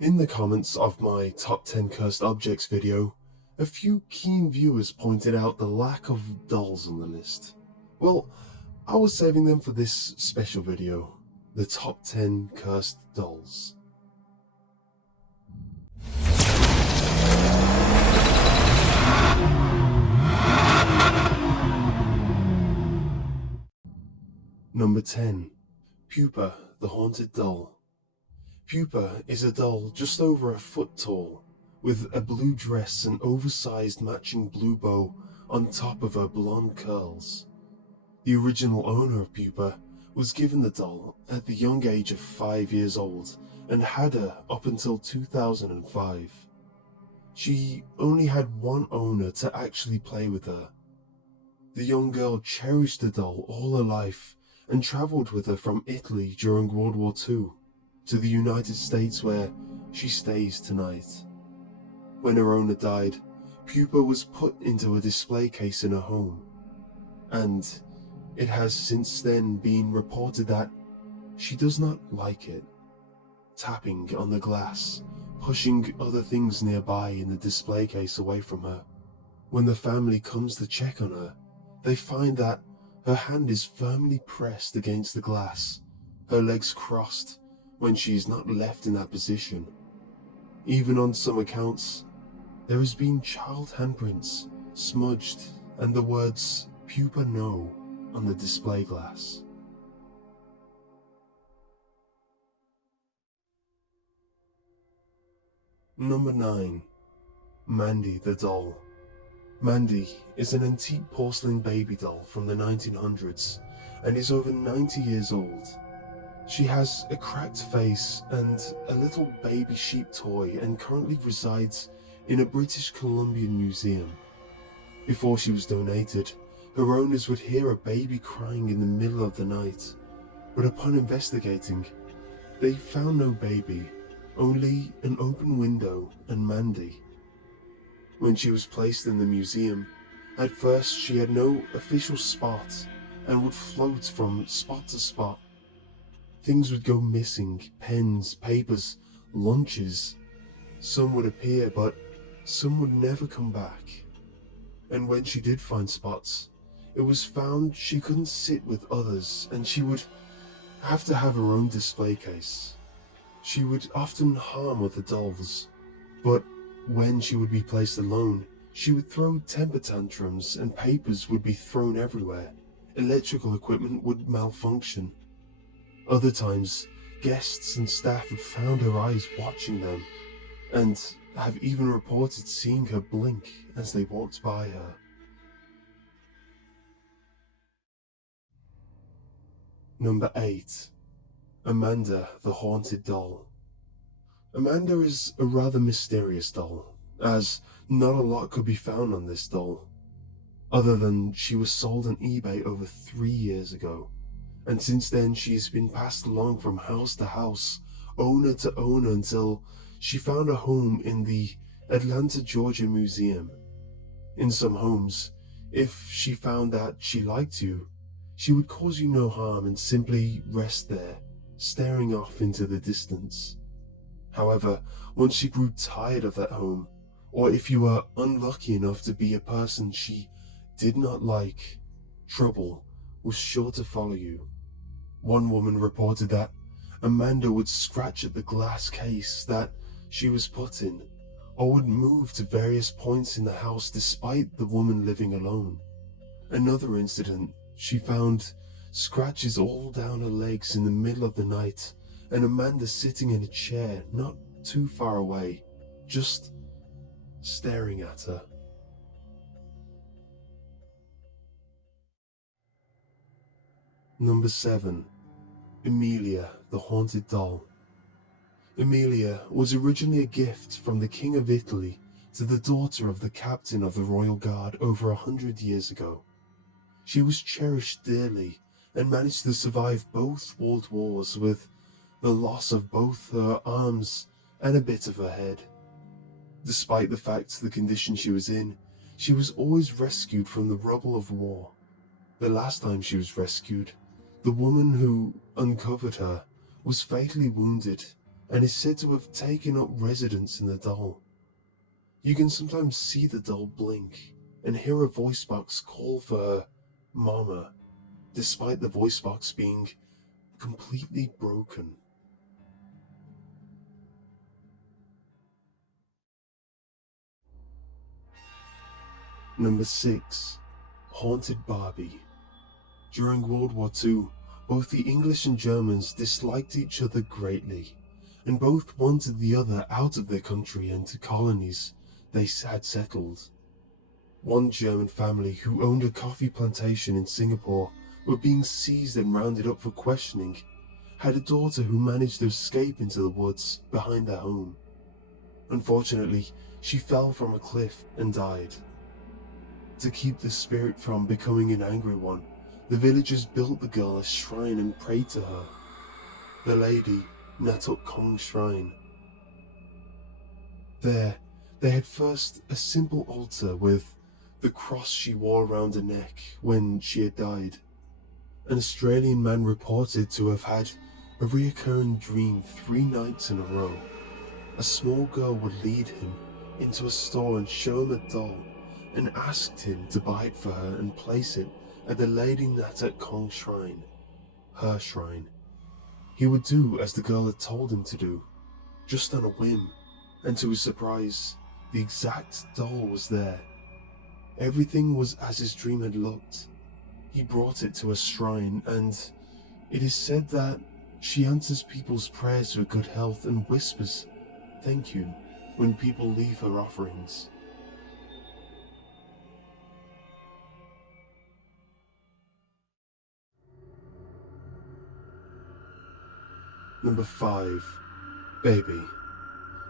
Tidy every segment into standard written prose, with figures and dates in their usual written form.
In the comments of my top 10 cursed objects video, a few keen viewers pointed out the lack of dolls on the list. Well, I was saving them for this special video, the top 10 cursed dolls. Number 10. Pupa, the Haunted Doll. Pupa is a doll just over a foot tall, with a blue dress and oversized matching blue bow on top of her blonde curls. The original owner of Pupa was given the doll at the young age of 5 years old and had her up until 2005. She only had one owner to actually play with her. The young girl cherished the doll all her life and traveled with her from Italy during World War II to the United States, where she stays tonight. When her owner died, Pupa was put into a display case in her home, and it has since then been reported that she does not like it, tapping on the glass, pushing other things nearby in the display case away from her. When the family comes to check on her, they find that her hand is firmly pressed against the glass, her legs crossed, when she is not left in that position. Even on some accounts, there has been child handprints smudged and the words "Pupa No" on the display glass. Number 9. Mandy the Doll. Mandy is an antique porcelain baby doll from the 1900s and is over 90 years old. She has a cracked face and a little baby sheep toy and currently resides in a British Columbian museum. Before she was donated, her owners would hear a baby crying in the middle of the night, but upon investigating, they found no baby, only an open window and Mandy. When she was placed in the museum, at first she had no official spot and would float from spot to spot. Things would go missing, pens, papers, lunches. Some would appear, but some would never come back. And when she did find spots, it was found she couldn't sit with others and she would have to have her own display case. She would often harm other dolls, but when she would be placed alone, she would throw temper tantrums and papers would be thrown everywhere. Electrical equipment would malfunction. Other times, guests and staff had found her eyes watching them, and have even reported seeing her blink as they walked by her. Number 8. Amanda the Haunted Doll. Amanda is a rather mysterious doll, as not a lot could be found on this doll, other than she was sold on eBay over 3 years ago. And since then she has been passed along from house to house, owner to owner, until she found a home in the Atlanta, Georgia Museum. In some homes, if she found that she liked you, she would cause you no harm and simply rest there, staring off into the distance. However, once she grew tired of that home, or if you were unlucky enough to be a person she did not like, trouble was sure to follow you. One woman reported that Amanda would scratch at the glass case that she was put in, or would move to various points in the house despite the woman living alone. Another incident, she found scratches all down her legs in the middle of the night, and Amanda sitting in a chair not too far away, just staring at her. Number 7. Emilia the Haunted Doll. Emilia was originally a gift from the King of Italy to the daughter of the captain of the Royal Guard over 100 years ago. She was cherished dearly and managed to survive both world wars with the loss of both her arms and a bit of her head. Despite the fact the condition she was in, she was always rescued from the rubble of war. The last time she was rescued, the woman who uncovered her was fatally wounded and is said to have taken up residence in the doll. You can sometimes see the doll blink and hear a voice box call for her mama, despite the voice box being completely broken. Number 6. Haunted Barbie. During World War II, both the English and Germans disliked each other greatly, and both wanted the other out of their country and to colonies they had settled. One German family who owned a coffee plantation in Singapore were being seized and rounded up for questioning, had a daughter who managed to escape into the woods behind their home. Unfortunately, she fell from a cliff and died. To keep the spirit from becoming an angry one, the villagers built the girl a shrine and prayed to her. The lady, Natuk Kong Shrine. There, they had first a simple altar with the cross she wore around her neck when she had died. An Australian man reported to have had a recurring dream 3 nights in a row. A small girl would lead him into a store and show him a doll and asked him to buy it for her and place it at the Lady Natuk Kong Shrine, her shrine. He would do as the girl had told him to do, just on a whim, and to his surprise, the exact doll was there. Everything was as his dream had looked. He brought it to a shrine, and it is said that she answers people's prayers for good health and whispers thank you when people leave her offerings. Number 5. Baby.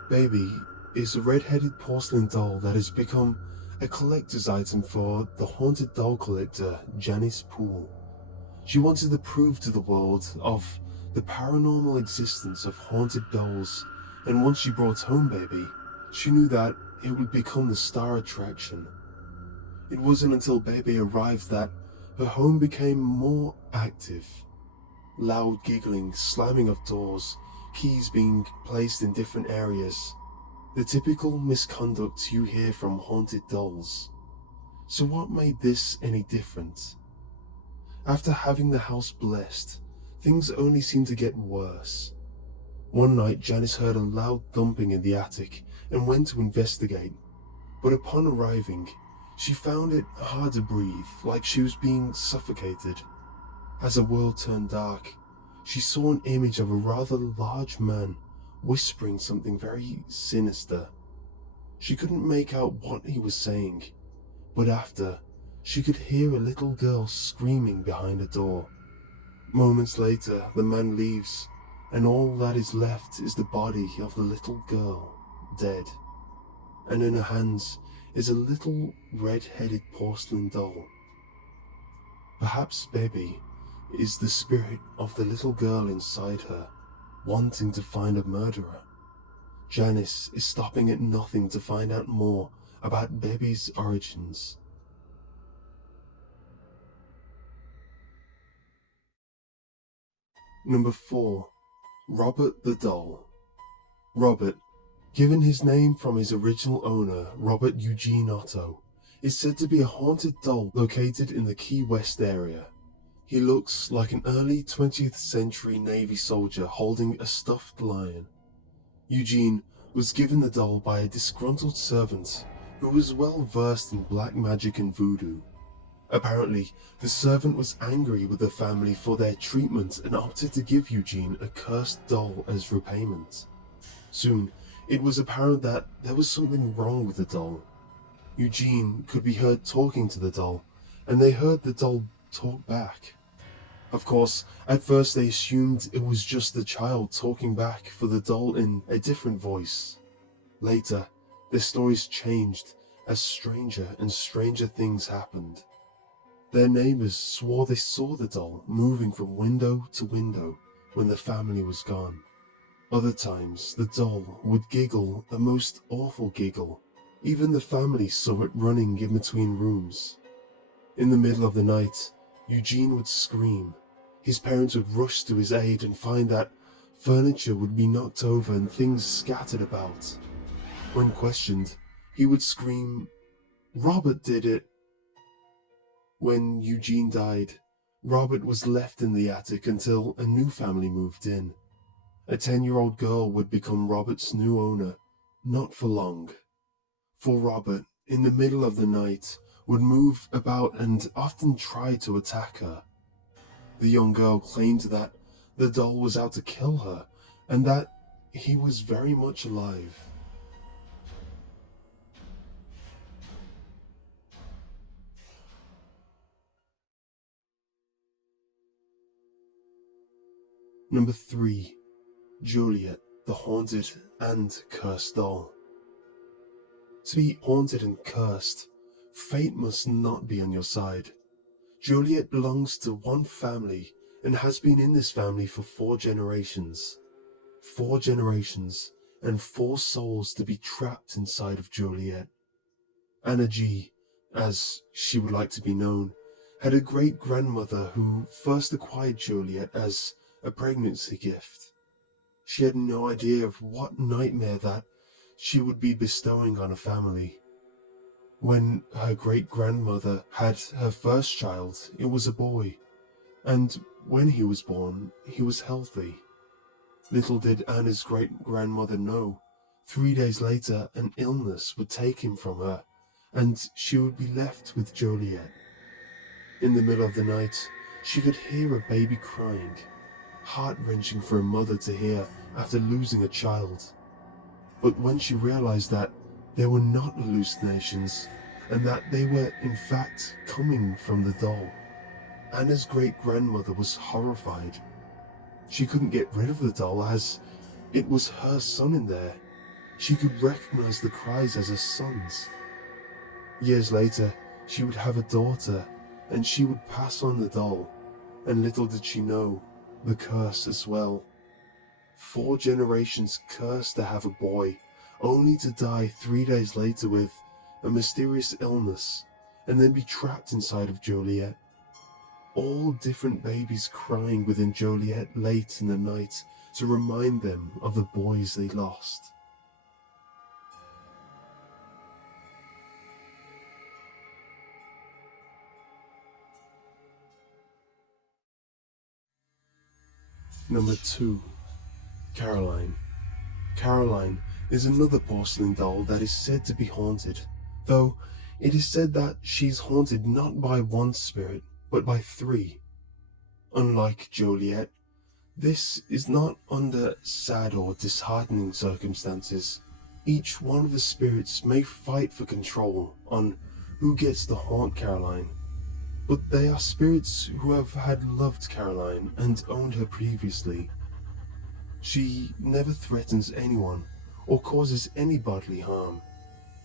Baby is a red-headed porcelain doll that has become a collector's item for the haunted doll collector Janice Poole. She wanted to prove to the world of the paranormal existence of haunted dolls, and once she brought home Baby, she knew that it would become the star attraction. It wasn't until Baby arrived that her home became more active. Loud giggling, slamming of doors, keys being placed in different areas. The typical misconduct you hear from haunted dolls. So what made this any different? After having the house blessed, things only seemed to get worse. One night Janice heard a loud thumping in the attic and went to investigate, but upon arriving, she found it hard to breathe, like she was being suffocated. As the world turned dark, she saw an image of a rather large man whispering something very sinister. She couldn't make out what he was saying, but after, she could hear a little girl screaming behind a door. Moments later, the man leaves, and all that is left is the body of the little girl, dead. And in her hands is a little red-headed porcelain doll. Perhaps Baby is the spirit of the little girl inside her, wanting to find a murderer. Janice is stopping at nothing to find out more about Baby's origins. Number 4. Robert the Doll. Robert, given his name from his original owner, Robert Eugene Otto, is said to be a haunted doll located in the Key West area. He looks like an early 20th century Navy soldier holding a stuffed lion. Eugene was given the doll by a disgruntled servant who was well versed in black magic and voodoo. Apparently, the servant was angry with the family for their treatment and opted to give Eugene a cursed doll as repayment. Soon, it was apparent that there was something wrong with the doll. Eugene could be heard talking to the doll, and they heard the doll talk back. Of course, at first they assumed it was just the child talking back for the doll in a different voice. Later, their stories changed as stranger and stranger things happened. Their neighbors swore they saw the doll moving from window to window when the family was gone. Other times, the doll would giggle a most awful giggle. Even the family saw it running in between rooms. In the middle of the night, Eugene would scream. His parents would rush to his aid and find that Furniture would be knocked over and things scattered about. When questioned, he would scream, "Robert did it!" When Eugene died, Robert was left in the attic until a new family moved in. A 10-year-old girl would become Robert's new owner, not for long. For Robert, in the middle of the night, would move about and often try to attack her. The young girl claimed that the doll was out to kill her and that he was very much alive. Number 3. Juliet, the haunted and cursed doll. To be haunted and cursed, fate must not be on your side. Juliet belongs to one family and has been in this family for 4 generations. 4 generations and 4 souls to be trapped inside of Juliet. Anna G, as she would like to be known, had a great-grandmother who first acquired Juliet as a pregnancy gift. She had no idea of what nightmare that she would be bestowing on a family. When her great-grandmother had her first child, it was a boy, and when he was born, he was healthy. Little did Anna's great-grandmother know, 3 days later an illness would take him from her, and she would be left with Juliet. In the middle of the night, she could hear a baby crying, heart-wrenching for a mother to hear after losing a child. But when she realized that there were not hallucinations, and that they were in fact coming from the doll, Anna's great-grandmother was horrified. She couldn't get rid of the doll as it was her son in there. She could recognize the cries as her son's. Years later, she would have a daughter, and she would pass on the doll, and little did she know, the curse as well. 4 generations cursed to have a boy, only to die 3 days later with a mysterious illness, and then be trapped inside of Juliet. All different babies crying within Juliet late in the night to remind them of the boys they lost. Number 2. Caroline. Caroline is another porcelain doll that is said to be haunted, though it is said that she is haunted not by one spirit, but by 3. Unlike Juliet, this is not under sad or disheartening circumstances. Each one of the spirits may fight for control on who gets to haunt Caroline, but they are spirits who have had loved Caroline and owned her previously. She never threatens anyone or causes any bodily harm.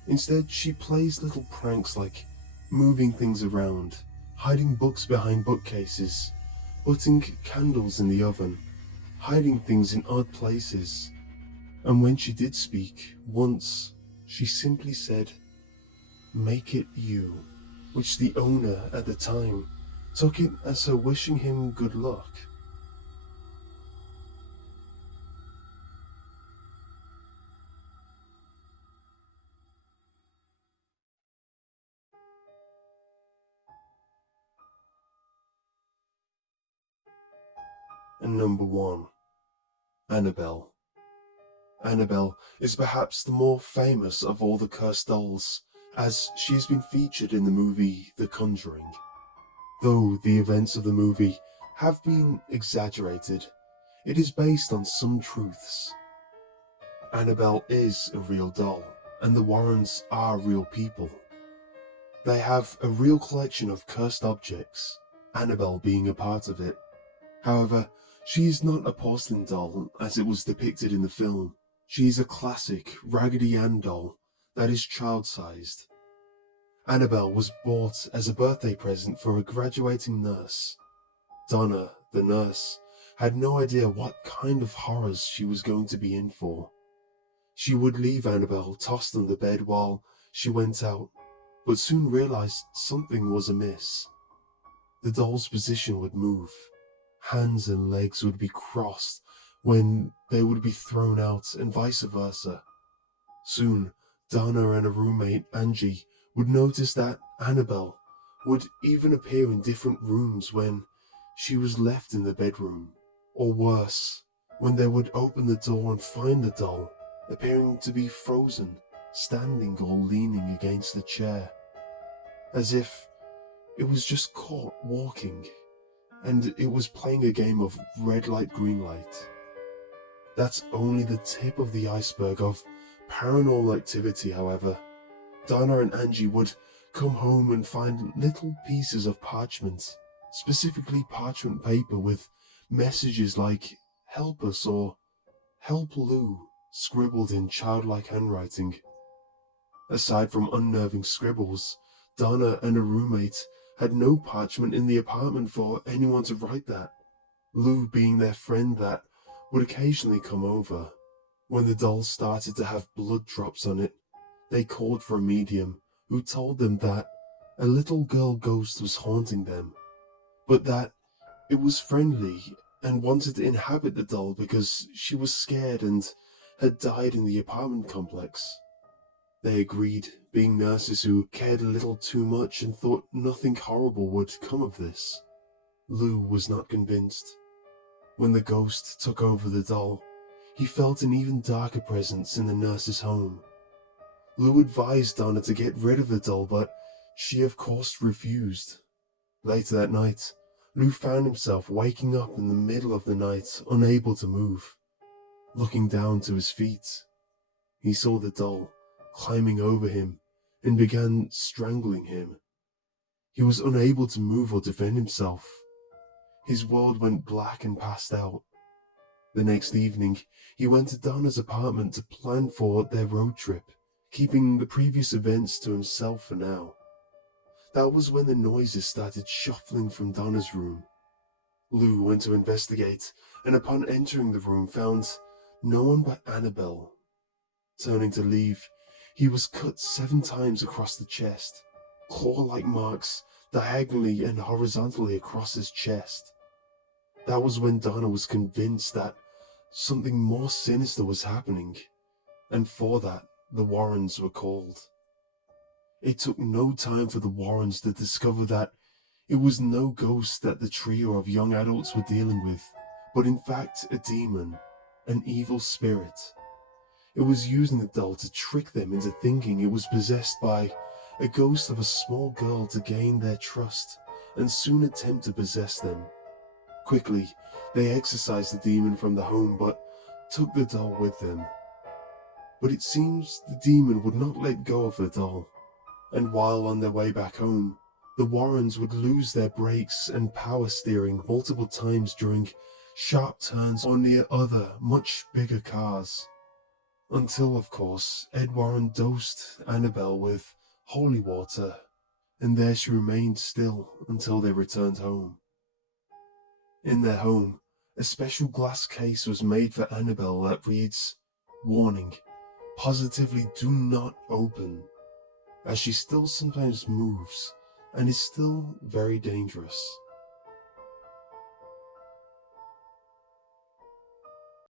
Instead, she plays little pranks like moving things around, hiding books behind bookcases, putting candles in the oven, hiding things in odd places. And when she did speak, once, she simply said, "Make it you," which the owner at the time took it as her wishing him good luck. And number 1. Annabelle. Annabelle is perhaps the more famous of all the cursed dolls, as she has been featured in the movie The Conjuring. Though the events of the movie have been exaggerated, it is based on some truths. Annabelle is a real doll, and the Warrens are real people. They have a real collection of cursed objects, Annabelle being a part of it. However, she is not a porcelain doll as it was depicted in the film. She is a classic Raggedy Ann doll that is child-sized. Annabelle was bought as a birthday present for a graduating nurse. Donna, the nurse, had no idea what kind of horrors she was going to be in for. She would leave Annabelle tossed on the bed while she went out, but soon realized something was amiss. The doll's position would move. Hands and legs would be crossed, when they would be thrown out and vice versa. Soon, Donna and her roommate, Angie, would notice that Annabelle would even appear in different rooms when she was left in the bedroom. Or worse, when they would open the door and find the doll appearing to be frozen, standing or leaning against a chair, as if it was just caught walking, and it was playing a game of red light, green light. That's only the tip of the iceberg of paranormal activity, however. Donna and Angie would come home and find little pieces of parchment, specifically parchment paper with messages like "Help us" or "Help Lou" scribbled in childlike handwriting. Aside from unnerving scribbles, Donna and her roommate had no parchment in the apartment for anyone to write that, Lou being their friend that would occasionally come over. When the doll started to have blood drops on it, they called for a medium who told them that a little girl ghost was haunting them, but that it was friendly and wanted to inhabit the doll because she was scared and had died in the apartment complex. They agreed, being nurses who cared a little too much and thought nothing horrible would come of this. Lou was not convinced. When the ghost took over the doll, he felt an even darker presence in the nurse's home. Lou advised Donna to get rid of the doll, but she of course refused. Later that night, Lou found himself waking up in the middle of the night, unable to move. Looking down to his feet, he saw the doll climbing over him and began strangling him. He was unable to move or defend himself. His world went black and passed out. The next evening, he went to Donna's apartment to plan for their road trip, keeping the previous events to himself for now. That was when the noises started shuffling from Donna's room. Lou went to investigate, and upon entering the room found no one but Annabelle. Turning to leave, he was cut 7 times across the chest, claw-like marks diagonally and horizontally across his chest. That was when Donna was convinced that something more sinister was happening, and for that, the Warrens were called. It took no time for the Warrens to discover that it was no ghost that the trio of young adults were dealing with, but in fact a demon, an evil spirit. It was using the doll to trick them into thinking it was possessed by a ghost of a small girl to gain their trust and soon attempt to possess them. Quickly, they exorcised the demon from the home but took the doll with them. But it seems the demon would not let go of the doll, and while on their way back home, the Warrens would lose their brakes and power steering multiple times during sharp turns or near other, much bigger cars. Until, of course, Ed Warren dosed Annabelle with holy water, and there she remained still until they returned home. In their home, a special glass case was made for Annabelle that reads, "Warning, positively do not open," as she still sometimes moves and is still very dangerous.